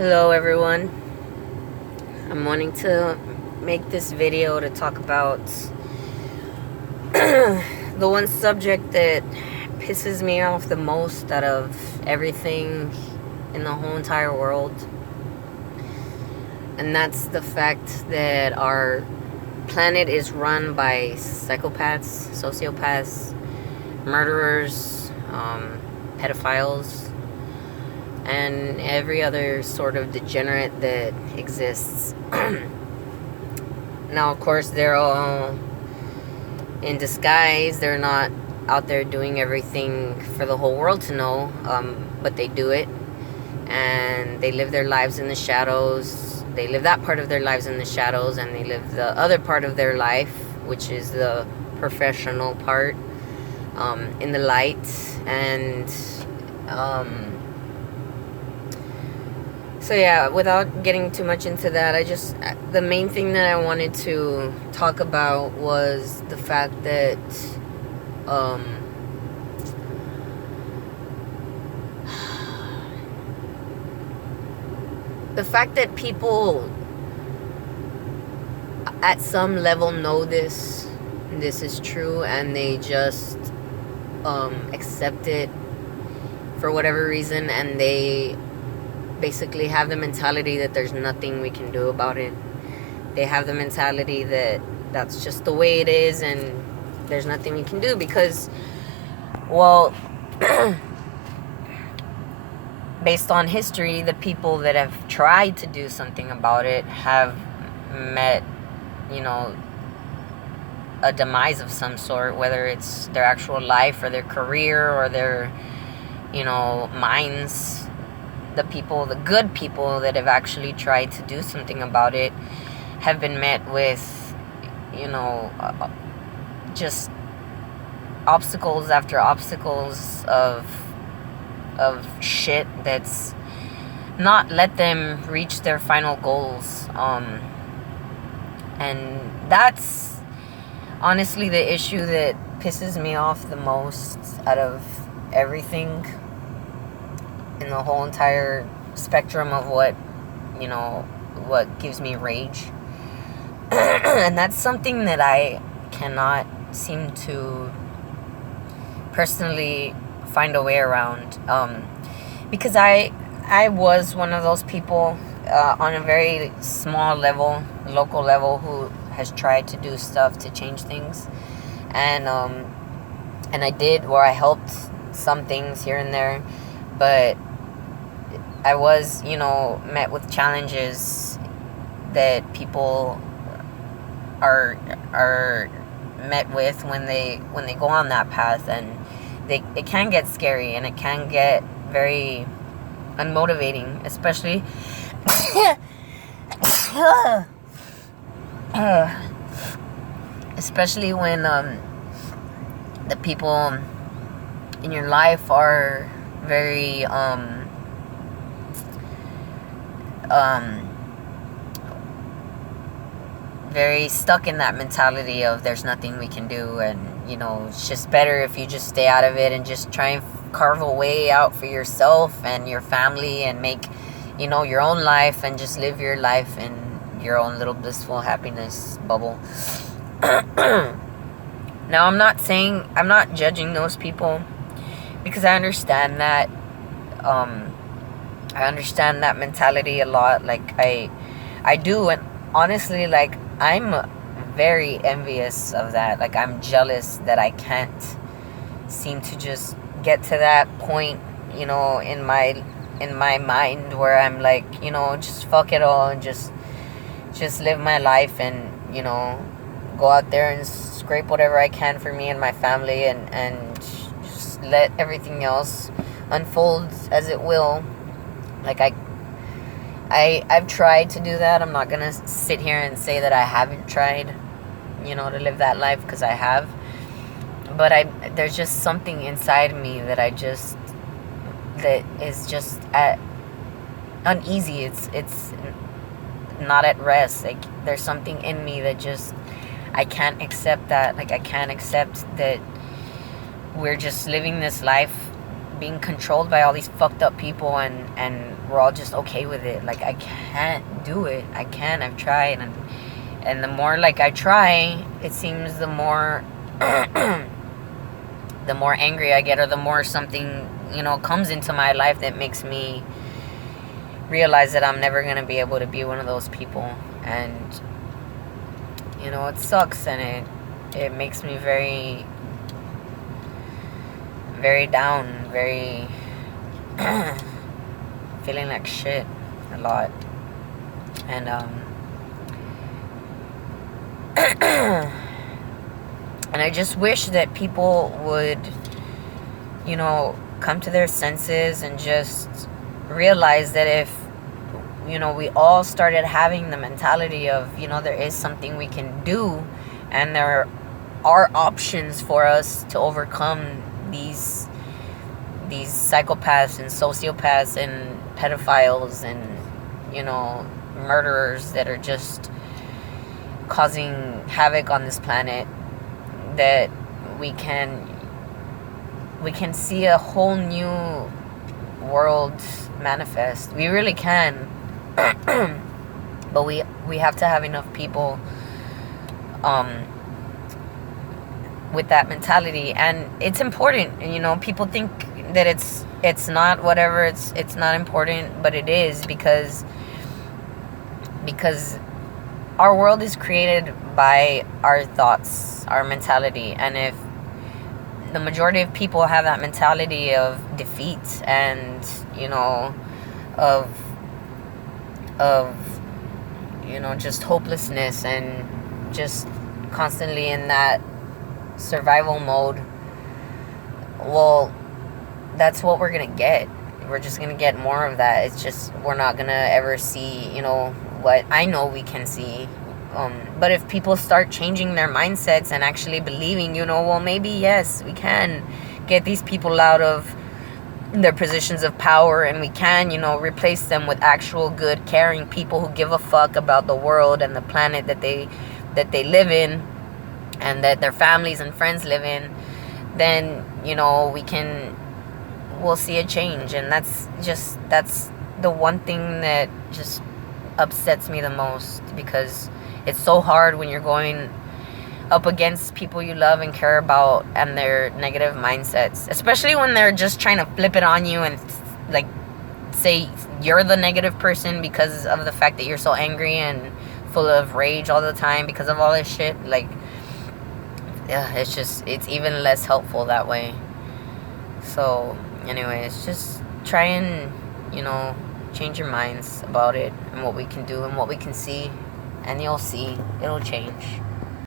Hello everyone. I'm wanting to make this video to talk about the one subject that pisses me off the most out of everything in the whole entire world. And that's the fact that our planet is run by psychopaths, sociopaths, murderers, pedophiles, and every other sort of degenerate that exists. Now, of course, they're all in disguise. They're not out there doing everything for the whole world to know, but they do it. And they live their lives in the shadows. They live that part of their lives in the shadows, and they live the other part of their life, which is the professional part, in the light. And so yeah, without getting too much into that, the main thing that I wanted to talk about was the fact that people at some level know this is true, and they just accept it for whatever reason, and they basically have the mentality that there's nothing we can do about it. They have the mentality that that's just the way it is and there's nothing we can do because, well, based on history, the people that have tried to do something about it have met, a demise of some sort, whether it's their actual life or their career or their, minds. The good people that have actually tried to do something about it have been met with, just obstacles after obstacles of shit that's not let them reach their final goals. And that's honestly the issue that pisses me off the most out of everything in the whole entire spectrum of what gives me rage. And that's something that I cannot seem to personally find a way around, because I was one of those people on a very small level, local level, who has tried to do stuff to change things, and I did, where I helped some things here and there, but I was, met with challenges that people are met with when they go on that path, and it can get scary, and it can get very unmotivating, especially especially when the people in your life are very very stuck in that mentality of there's nothing we can do, and it's just better if you just stay out of it and just try and carve a way out for yourself and your family and make your own life and just live your life in your own little blissful happiness bubble. Now, I'm not judging those people, because I understand that mentality a lot. Like I do, and honestly, like, I'm very envious of that. Like, I'm jealous that I can't seem to just get to that point, in my mind, where I'm like, just fuck it all and just live my life, and go out there and scrape whatever I can for me and my family, and just let everything else unfold as it will. Like, I've tried to do that. I'm not gonna sit here and say that I haven't tried, to live that life, because I have. But there's just something inside me that that is just uneasy. It's not at rest. Like, there's something in me that just, I can't accept that. Like, I can't accept that we're just living this life being controlled by all these fucked up people, and we're all just okay with it. Like, I can't do it. I've tried, and the more like I try, it seems the more the more angry I get, or the more something, comes into my life that makes me realize that I'm never gonna be able to be one of those people. And it sucks, and it makes me very, very down, very feeling like shit a lot. And and I just wish that people would, come to their senses and just realize that if, we all started having the mentality of, there is something we can do, and there are options for us to overcome these psychopaths and sociopaths and pedophiles and, murderers that are just causing havoc on this planet, that we can see a whole new world manifest. We really can. But we have to have enough people with that mentality. And it's important. People think that it's not whatever, it's not important, but it is, because our world is created by our thoughts, our mentality. And if the majority of people have that mentality of defeat and, of just hopelessness, and just constantly in that survival mode, well, that's what we're gonna get. We're just gonna get more of that. It's just, we're not gonna ever see, what I know we can see. But if people start changing their mindsets and actually believing, well, maybe, yes, we can get these people out of their positions of power, and we can, replace them with actual good, caring people who give a fuck about the world and the planet that they live in, and that their families and friends live in, then, we'll see a change. And that's the one thing that just upsets me the most, because it's so hard when you're going up against people you love and care about, and their negative mindsets, especially when they're just trying to flip it on you and like say you're the negative person because of the fact that you're so angry and full of rage all the time because of all this shit. Like, yeah, it's even less helpful that way. So anyways, just try and change your minds about it, and what we can do and what we can see, and you'll see it'll change.